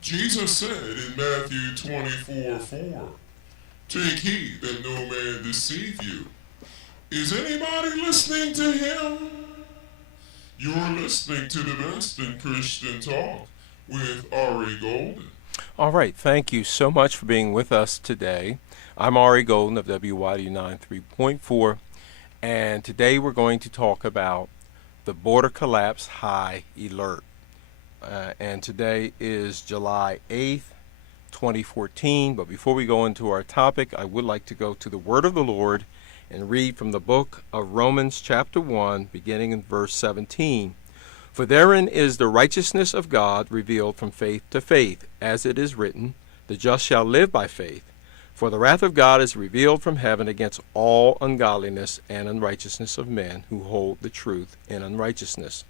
Jesus said in Matthew 24:4, "Take heed that no man deceive you." Is anybody listening to him? You're listening to the best in Christian talk with Ari Golden. All right, thank you so much for being with us today. I'm Ari Golden of WYDU93.4, and today we're going to talk about the border collapse high alert. And today is July 8th, 2014. But before we go into our topic, I would like to go to the Word of the Lord and read from the book of Romans, chapter 1, beginning in verse 17. For therein is the righteousness of God revealed from faith to faith, as it is written, the just shall live by faith. For the wrath of God is revealed from heaven against all ungodliness and unrighteousness of men who hold the truth in unrighteousness.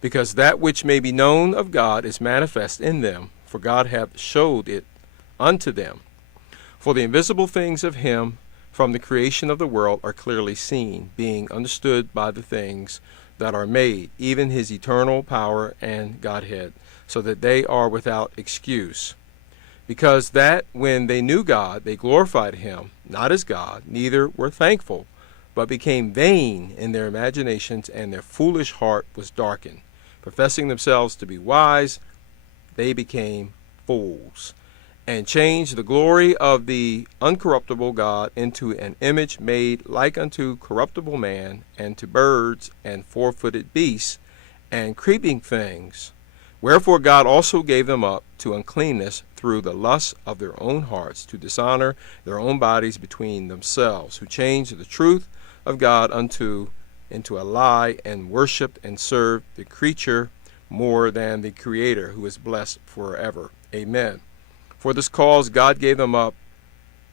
Because that which may be known of God is manifest in them, for God hath showed it unto them. For the invisible things of him from the creation of the world are clearly seen, being understood by the things that are made, even his eternal power and Godhead, so that they are without excuse. Because that when they knew God, they glorified him, not as God, neither were thankful, but became vain in their imaginations, and their foolish heart was darkened. Professing themselves to be wise, they became fools, and changed the glory of the uncorruptible God into an image made like unto corruptible man, and to birds, and four-footed beasts, and creeping things. Wherefore God also gave them up to uncleanness through the lusts of their own hearts, to dishonor their own bodies between themselves, who changed the truth of God into a lie, and worshipped and served the creature more than the Creator, who is blessed forever. Amen. For this cause God gave them up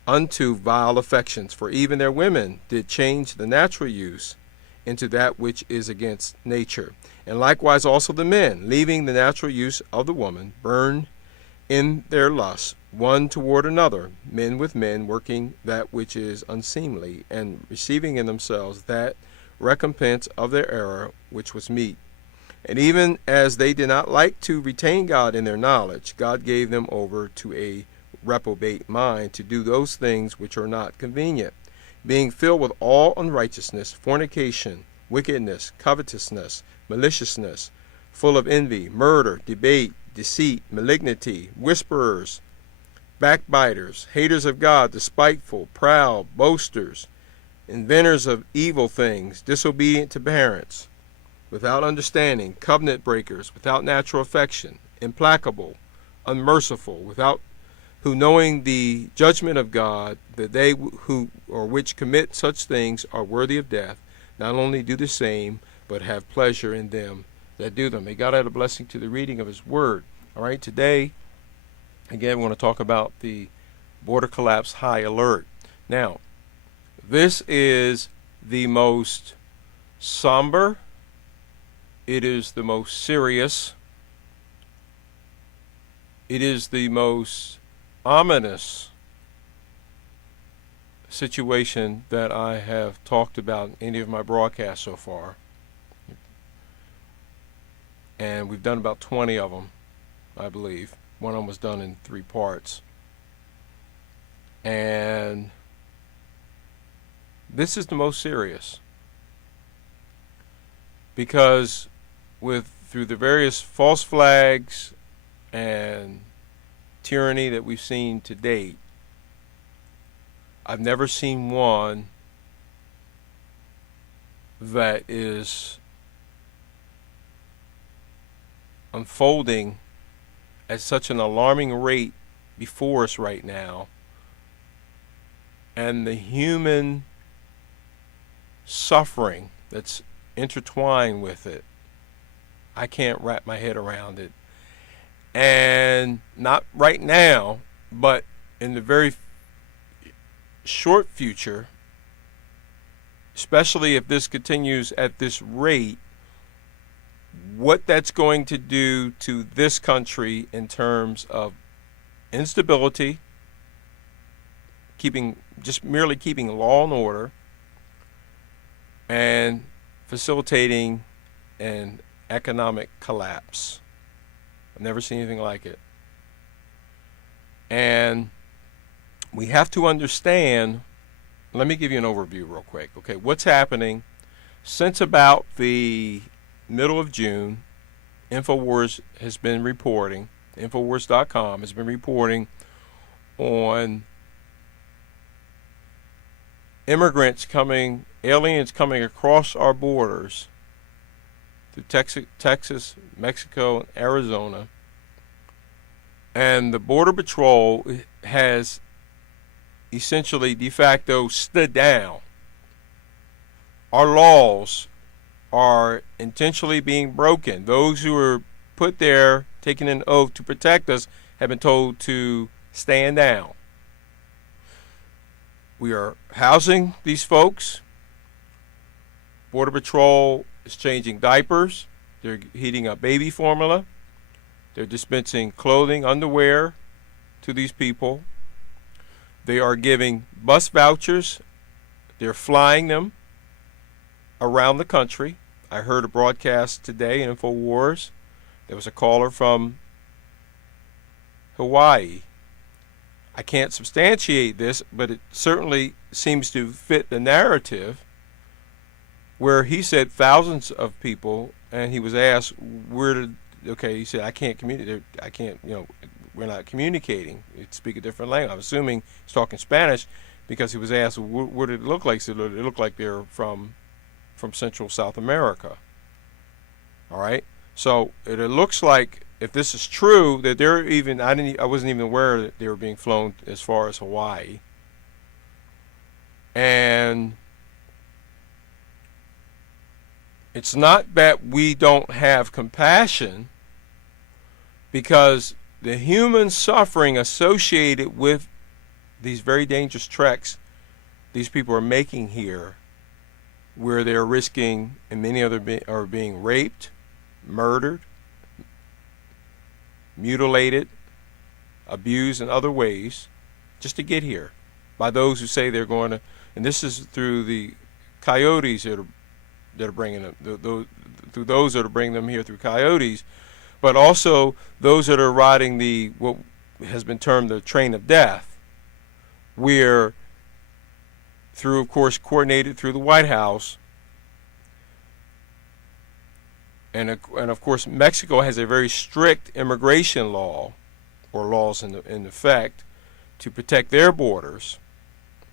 unto vile affections, for even their women did change the natural use into that which is against nature. And likewise also the men, leaving the natural use of the woman, burned in their lusts one toward another, men with men, working that which is unseemly, and receiving in themselves that recompense of their error which was meet. And even as they did not like to retain God in their knowledge, God gave them over to a reprobate mind to do those things which are not convenient, being filled with all unrighteousness, fornication, wickedness, covetousness, maliciousness, full of envy, murder, debate, deceit, malignity, whisperers, backbiters, haters of God, despiteful, proud, boasters, inventors of evil things, disobedient to parents, without understanding, covenant breakers, without natural affection, implacable, unmerciful, without who knowing the judgment of God, that they who or which commit such things are worthy of death, not only do the same, but have pleasure in them that do them. May God add a blessing to the reading of his word. All right, today, again, we want to talk about the border collapse high alert. Now, this is the most somber, it is the most serious, it is the most ominous situation that I have talked about in any of my broadcasts so far. And we've done about 20 of them, I believe. One of them was done in 3 parts. And this is the most serious, because through the various false flags and tyranny that we've seen to date, I've never seen one that is unfolding at such an alarming rate before us right now, and the human suffering that's intertwined with it. I can't wrap my head around it. And not right now, but in the very short future, especially if this continues at this rate, what that's going to do to this country in terms of instability, merely keeping law and order, and facilitating an economic collapse. I've never seen anything like it. And we have to understand, let me give you an overview real quick. Okay, what's happening since about the middle of June? Infowars has been reporting, Infowars.com has been reporting on immigrants coming, aliens coming across our borders through Texas, Mexico, and Arizona. And the Border Patrol has essentially de facto stood down. Our laws are intentionally being broken. Those who are put there, taking an oath to protect us, have been told to stand down. We are housing these folks. Border Patrol is changing diapers. They're heating up baby formula. They're dispensing clothing, underwear to these people. They are giving bus vouchers. They're flying them around the country. I heard a broadcast today in InfoWars. There was a caller from Hawaii. I can't substantiate this, but it certainly seems to fit the narrative, where he said thousands of people, and he was asked, he said, I can't communicate. I can't, we're not communicating. We speak a different language. I'm assuming he's talking Spanish, because he was asked, what did it look like? So it looked like they're from Central South America. All right. So it looks like, if this is true, that they're even, I wasn't even aware that they were being flown as far as Hawaii. And it's not that we don't have compassion, because the human suffering associated with these very dangerous treks these people are making here, where they're risking, and many other are being raped, murdered, mutilated, abused in other ways, just to get here, by those who say they're going to, and this is through the coyotes that are bringing them, through those that are bringing them here through coyotes, but also those that are riding what has been termed the train of death, where through, of course, coordinated through the White House, and of course Mexico has a very strict immigration law, or laws in effect, to protect their borders.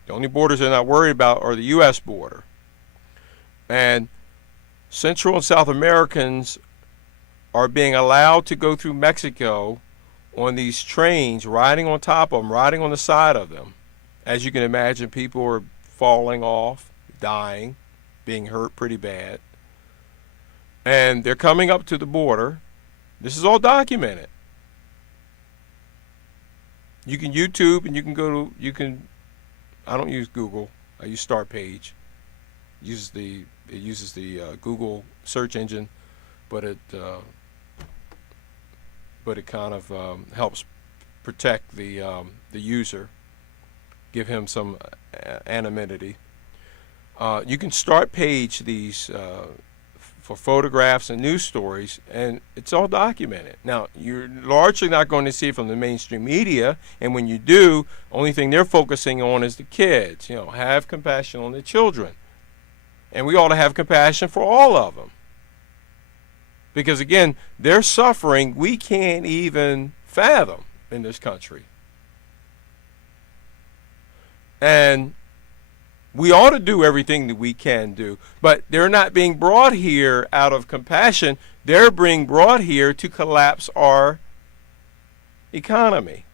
The only borders they're not worried about are the U.S. border. And Central and South Americans are being allowed to go through Mexico on these trains, riding on top of them, riding on the side of them. As you can imagine, people are falling off, dying, being hurt pretty bad. And they're coming up to the border. This is all documented. You can YouTube, and I don't use Google, I use Startpage. It uses the Google search engine, but it kind of helps protect the user, give him some anonymity. You can Startpage these for photographs and news stories, and it's all documented. Now, you're largely not going to see it from the mainstream media, and when you do, only thing they're focusing on is the kids. Have compassion on the children. And we ought to have compassion for all of them. Because again, their suffering we can't even fathom in this country. And we ought to do everything that we can do. But they're not being brought here out of compassion. They're being brought here to collapse our economy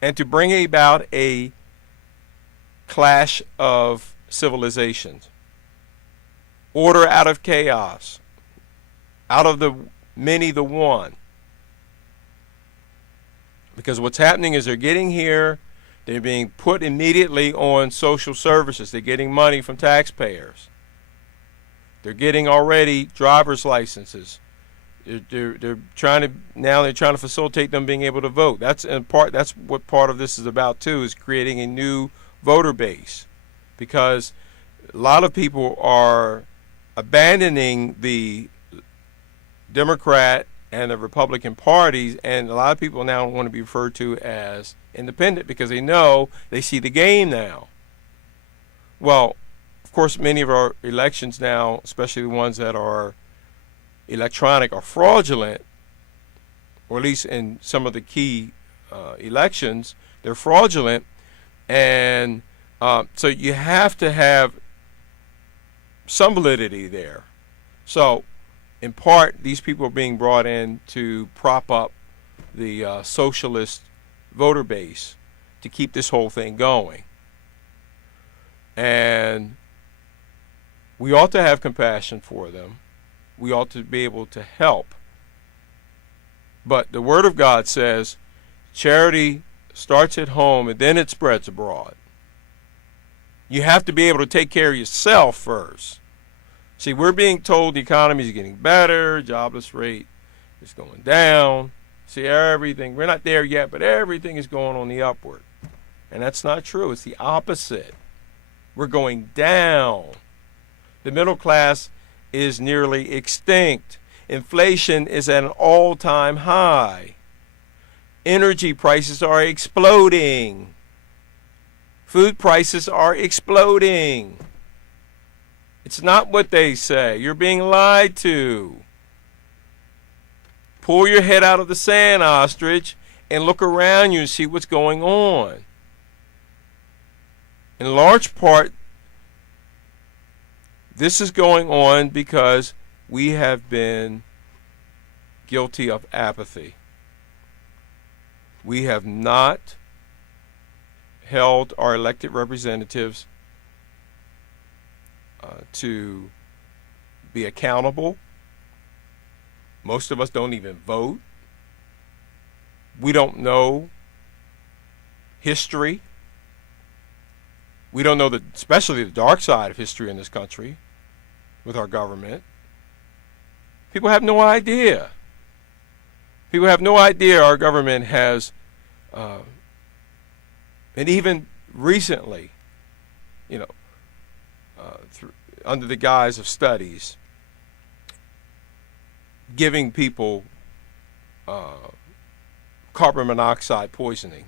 and to bring about a clash of civilizations. Order out of chaos. Out of the many, the one. Because what's happening is they're getting here, they're being put immediately on social services. They're getting money from taxpayers. They're getting already driver's licenses. They're trying to facilitate them being able to vote. That's what part of this is about too, is creating a new voter base. Because a lot of people are abandoning the Democrat and the Republican parties, and a lot of people now want to be referred to as independent because they see the game now. Well, of course, many of our elections now, especially the ones that are electronic, are fraudulent, or at least in some of the key elections, they're fraudulent. And so you have to have some validity there. So in part, these people are being brought in to prop up the socialist voter base to keep this whole thing going. And we ought to have compassion for them. We ought to be able to help. But the Word of God says charity starts at home and then it spreads abroad. You have to be able to take care of yourself first. See, we're being told the economy is getting better, jobless rate is going down. See, everything, we're not there yet, but everything is going on the upward. And that's not true. It's the opposite. We're going down. The middle class is nearly extinct. Inflation is at an all-time high. Energy prices are exploding. Food prices are exploding. It's not what they say. You're being lied to. Pull your head out of the sand, ostrich, and look around you and see what's going on. In large part, this is going on because we have been guilty of apathy. We have not held our elected representatives to be accountable. Most of us don't even vote. We don't know history. We don't know especially the dark side of history in this country with our government. People have no idea. People have no idea our government has, and even recently, under the guise of studies, giving people carbon monoxide poisoning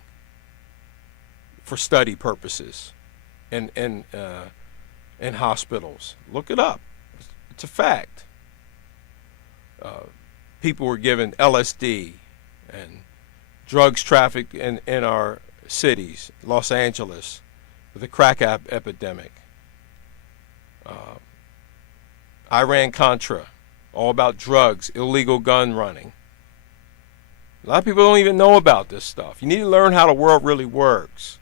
for study purposes in hospitals. Look it up. It's a fact. People were given LSD and drugs trafficked in our cities, Los Angeles, with the crack epidemic. Iran-Contra, all about drugs, illegal gun running. A lot of people don't even know about this stuff. You need to learn how the world really works.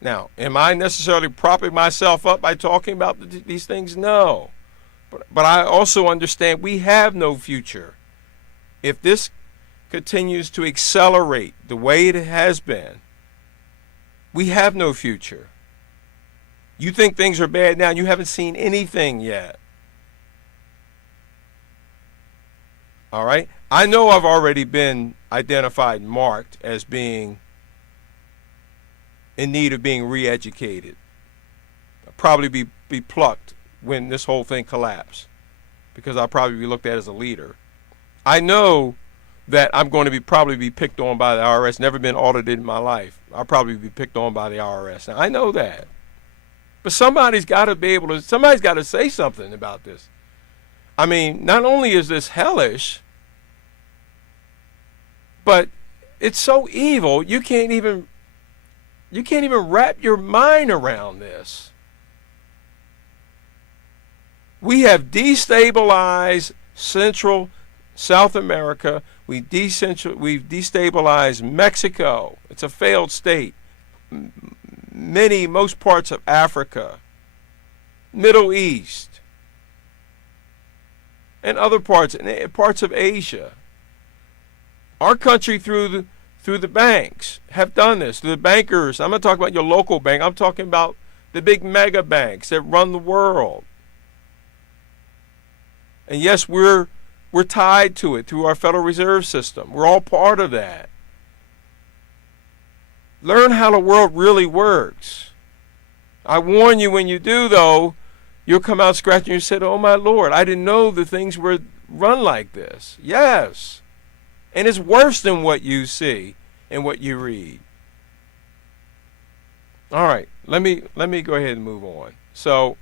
Now, am I necessarily propping myself up by talking about these things? No. But I also understand we have no future. If this continues to accelerate the way it has been, we have no future. You think things are bad now, and you haven't seen anything yet. All right? I know I've already been identified and marked as being in need of being re-educated. I'll probably be plucked when this whole thing collapses because I'll probably be looked at as a leader. I know that I'm going to probably be picked on by the IRS. Never been audited in my life. I'll probably be picked on by the IRS. Now, I know that. But somebody's got to say something about this. I mean, not only is this hellish, but it's so evil you can't even wrap your mind around this. We have destabilized Central South America. We've destabilized Mexico. It's a failed state. Most parts of Africa, Middle East, and other parts of Asia. Our country through the banks have done this. The bankers, I'm not talking about your local bank, I'm talking about the big mega banks that run the world. And yes, we're tied to it through our Federal Reserve System. We're all part of that. Learn how the world really works. I warn you, when you do, though, you'll come out scratching your head, oh my Lord, I didn't know the things were run like this. Yes. And it's worse than what you see and what you read. All right, let me go ahead and move on. So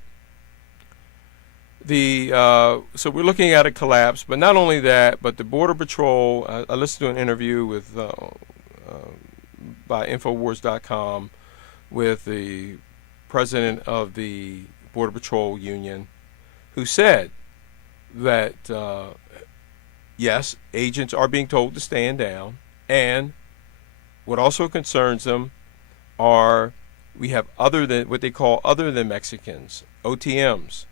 so we're looking at a collapse, but not only that, but the Border Patrol. I listened to an interview with by Infowars.com with the president of the Border Patrol Union, who said that yes, agents are being told to stand down, and what also concerns them are we have other than what they call other than Mexicans, OTMs,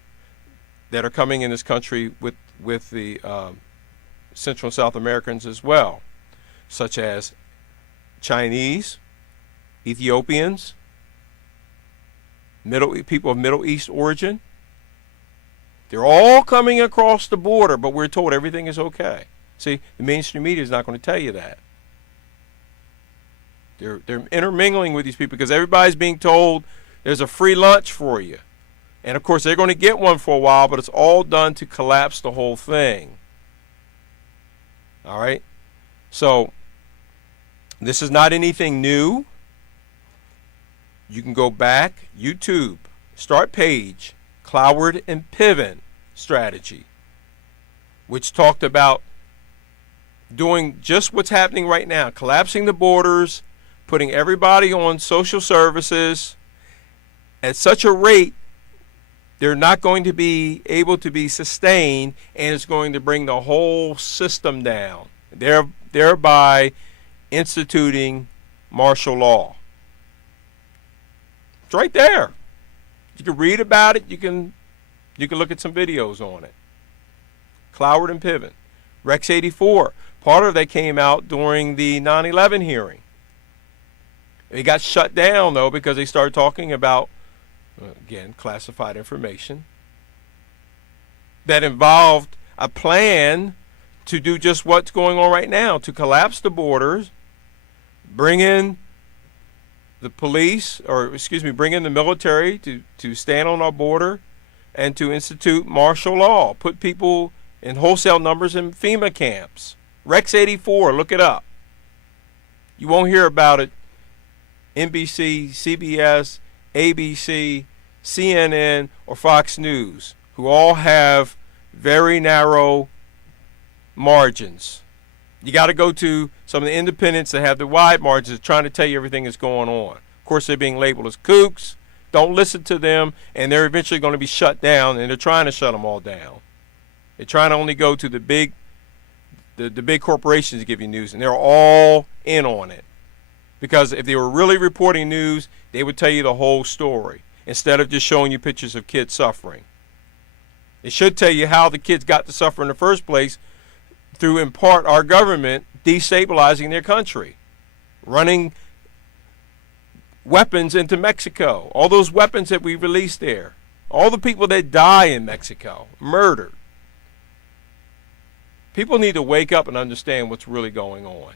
that are coming in this country with the Central and South Americans as well, such as Chinese, Ethiopians, people of Middle East origin. They're all coming across the border, but we're told everything is okay. See, the mainstream media is not going to tell you that. They're intermingling with these people because everybody's being told there's a free lunch for you. And, of course, they're going to get one for a while, but it's all done to collapse the whole thing. All right? So this is not anything new. You can go back, YouTube, start page, Cloward-Piven strategy, which talked about doing just what's happening right now, collapsing the borders, putting everybody on social services at such a rate they're not going to be able to be sustained, and it's going to bring the whole system down, thereby instituting martial law. It's right there. You can read about it. You can look at some videos on it. Cloward-Piven. Rex 84. Part of that came out during the 9/11 hearing. It got shut down, though, because they started talking about, again, classified information that involved a plan to do just what's going on right now, to collapse the borders, bring in the police, bring in the military to stand on our border and to institute martial law, put people in wholesale numbers in FEMA camps. Rex 84, look it up. You won't hear about it NBC, CBS, ABC, CNN, or Fox News, who all have very narrow margins. You got to go to some of the independents that have the wide margins trying to tell you everything that's going on. Of course, they're being labeled as kooks. Don't listen to them, and they're eventually going to be shut down, and they're trying to shut them all down. They're trying to only go to the big corporations to give you news, and they're all in on it. Because if they were really reporting news, they would tell you the whole story instead of just showing you pictures of kids suffering. It should tell you how the kids got to suffer in the first place through, in part, our government destabilizing their country, running weapons into Mexico, all those weapons that we released there, all the people that die in Mexico, murdered. People need to wake up and understand what's really going on.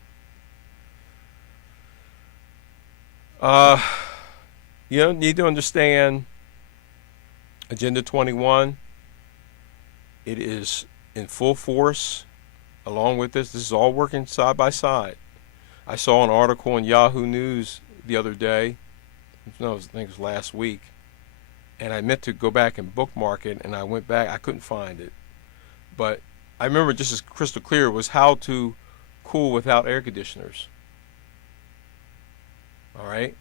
You need to understand Agenda 21. It is in full force. Along with this is all working side by side. I saw an article in Yahoo News the other day. No, I think it was last week. And I meant to go back and bookmark it, and I went back. I couldn't find it. But I remember just as crystal clear was how to cool without air conditioners. All right?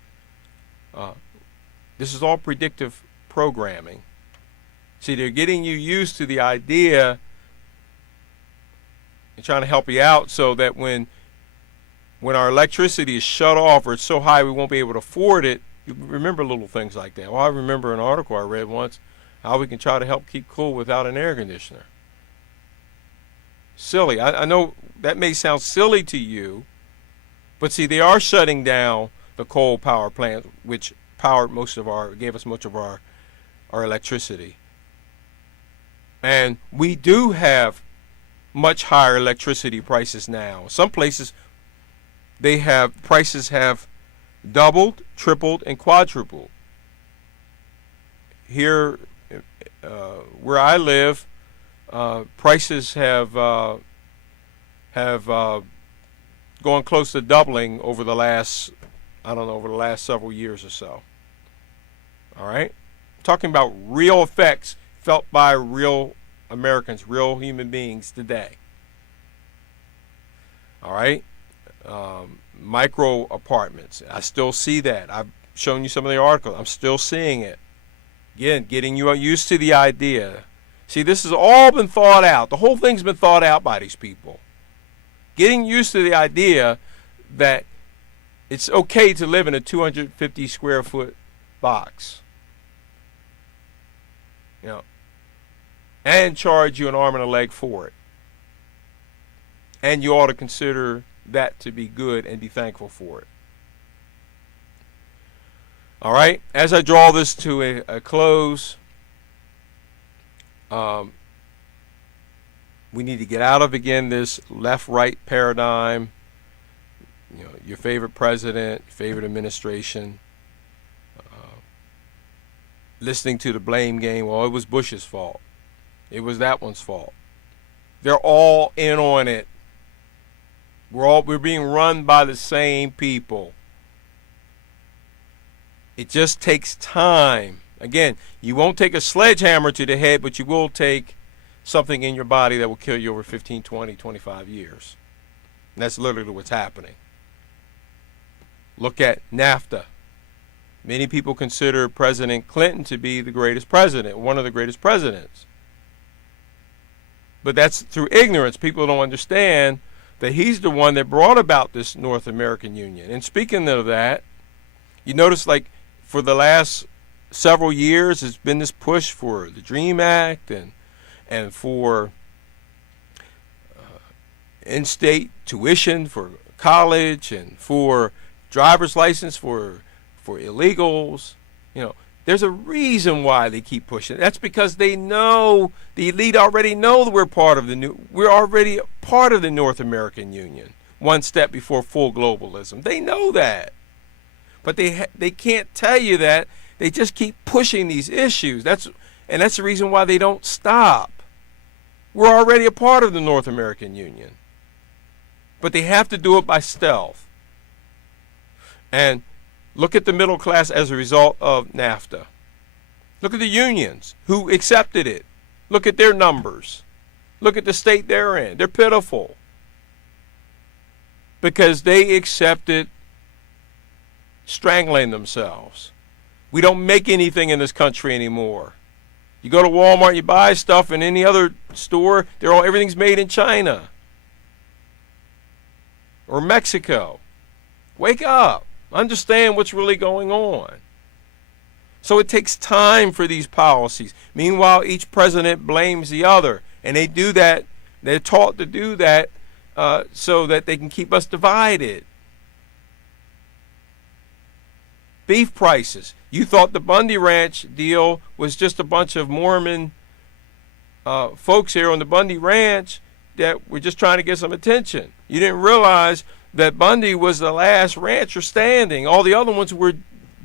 This is all predictive programming. See, they're getting you used to the idea and trying to help you out so that when our electricity is shut off or it's so high we won't be able to afford it, you remember little things like that. Well, I remember an article I read once how we can try to help keep cool without an air conditioner. Silly. I know that may sound silly to you, but see, they are shutting down the coal power plant, which gave us much of our electricity. And we do have much higher electricity prices now. Some places prices have doubled, tripled, and quadrupled. Here, where I live, prices have gone close to doubling over the last, over the last several years or so. All right? Talking about real effects felt by real Americans, real human beings today. All right? Micro apartments. I still see that. I've shown you some of the articles. I'm still seeing it. Again, getting you used to the idea. See, this has all been thought out. The whole thing's been thought out by these people. Getting used to the idea that it's okay to live in a 250 square foot box. You know, and charge you an arm and a leg for it. And you ought to consider that to be good and be thankful for it. All right, as I draw this to a close, we need to get out of, again, this left-right paradigm. You know, your favorite president, favorite administration, listening to the blame game. Well, it was Bush's fault. It was that one's fault. They're all in on it. We're being run by the same people. It just takes time. Again, you won't take a sledgehammer to the head, but you will take something in your body that will kill you over 15, 20, 25 years. And that's literally what's happening. Look at NAFTA. Many people consider President Clinton to be the greatest president, one of the greatest presidents. But that's through ignorance. People don't understand that he's the one that brought about this North American Union. And speaking of that, you notice, like, for the last several years, there's been this push for the DREAM Act and for in-state tuition for college and for driver's license for illegals. You know, there's a reason why they keep pushing. That's because they know, the elite already know that we're already part of the North American Union, one step before full globalism. They know that. But they can't tell you that. They just keep pushing these issues. That's the reason why they don't stop. We're already a part of the North American Union. But they have to do it by stealth. And look at the middle class as a result of NAFTA. Look at the unions who accepted it. Look at their numbers. Look at the state they're in. They're pitiful. Because they accepted strangling themselves. We don't make anything in this country anymore. You go to Walmart, you buy stuff, in any other store, everything's made in China or Mexico. Wake up. Understand what's really going on. So it takes time for these policies. Meanwhile, each president blames the other, and they do that. They're taught to do that so that they can keep us divided. Beef prices. You thought the Bundy Ranch deal was just a bunch of Mormon folks here on the Bundy Ranch that were just trying to get some attention. You didn't realize that Bundy was the last rancher standing. All the other ones were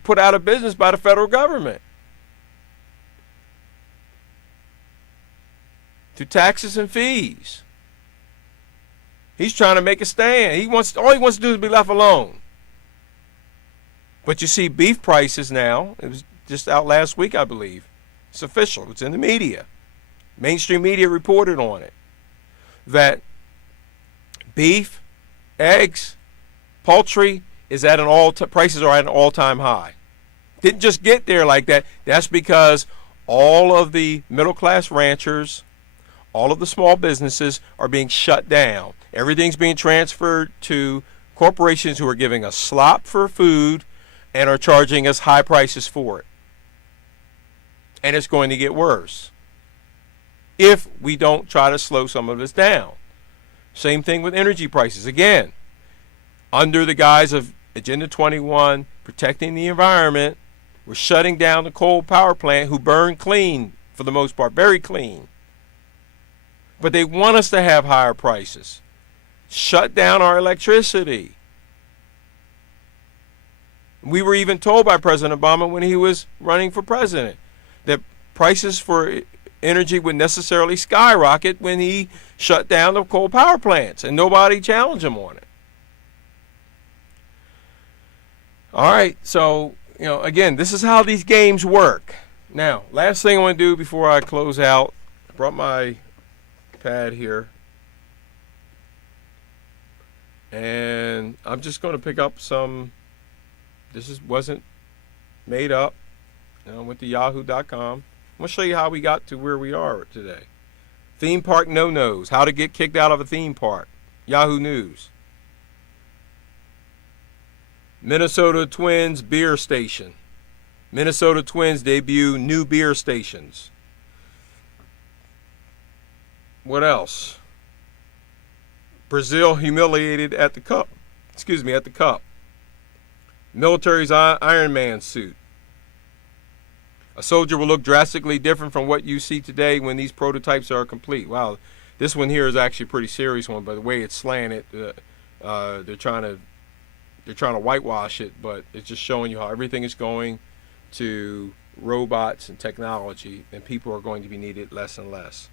put out of business by the federal government through taxes and fees. He's trying to make a stand. All he wants to do is be left alone. But you see beef prices now. It was just out last week, I believe. It's official. It's in the media. Mainstream media reported on it. That beef, eggs, poultry is at prices are at an all-time high. Didn't just get there like that. That's because all of the middle-class ranchers, all of the small businesses are being shut down. Everything's being transferred to corporations who are giving us slop for food and are charging us high prices for it. And it's going to get worse if we don't try to slow some of this down. Same thing with energy prices. Again, under the guise of Agenda 21, protecting the environment, we're shutting down the coal power plant who burn clean, for the most part, very clean. But they want us to have higher prices. Shut down our electricity. We were even told by President Obama when he was running for president that prices for energy would necessarily skyrocket when he shut down the coal power plants, and nobody challenged him on it. All right, so, again, this is how these games work. Now, last thing I want to do before I close out, I brought my pad here, and I'm just going to pick up some. Wasn't made up. I went to yahoo.com. I'm going to show you how we got to where we are today. Theme park no-nos. How to get kicked out of a theme park. Yahoo News. Minnesota Twins beer station. Minnesota Twins debut new beer stations. What else? Brazil humiliated at the cup. At the cup. Military's Iron Man suit. A soldier will look drastically different from what you see today when these prototypes are complete. Wow, this one here is actually a pretty serious one, but the way it's slanted, they're trying to whitewash it, but it's just showing you how everything is going to robots and technology, and people are going to be needed less and less.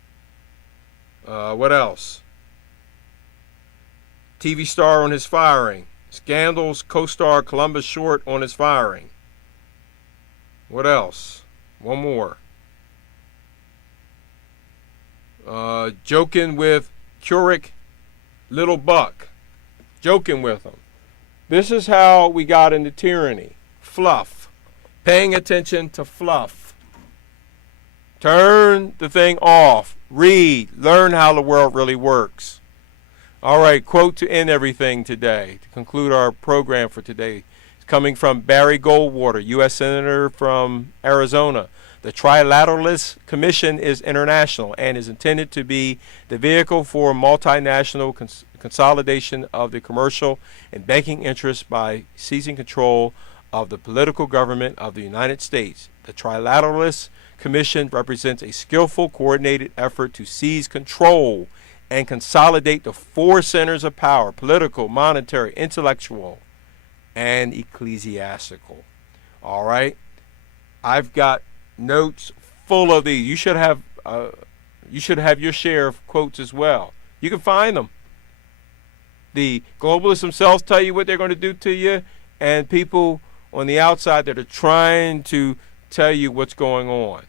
What else? TV star on his firing. Scandals co-star Columbus Short on his firing. What else? One more. Joking with Keurig Little Buck. Joking with him. This is how we got into tyranny. Fluff. Paying attention to fluff. Turn the thing off. Read. Learn how the world really works. All right, quote to end everything today, to conclude our program for today. It's coming from Barry Goldwater, U.S. Senator from Arizona. The Trilateralist Commission is international and is intended to be the vehicle for multinational consolidation of the commercial and banking interests by seizing control of the political government of the United States. The Trilateralist Commission represents a skillful, coordinated effort to seize control and consolidate the four centers of power: political, monetary, intellectual, and ecclesiastical. All right, I've got notes full of these. You should have your share of quotes as well. You can find them. The globalists themselves tell you what they're going to do to you, and people on the outside that are trying to tell you what's going on,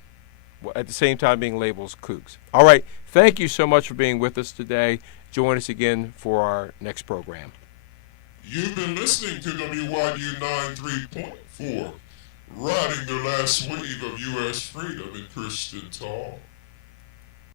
at the same time being labeled as kooks. All right, thank you so much for being with us today. Join us again for our next program. You've been listening to WYDU 93.4, riding the last wave of U.S. freedom and Christian talk.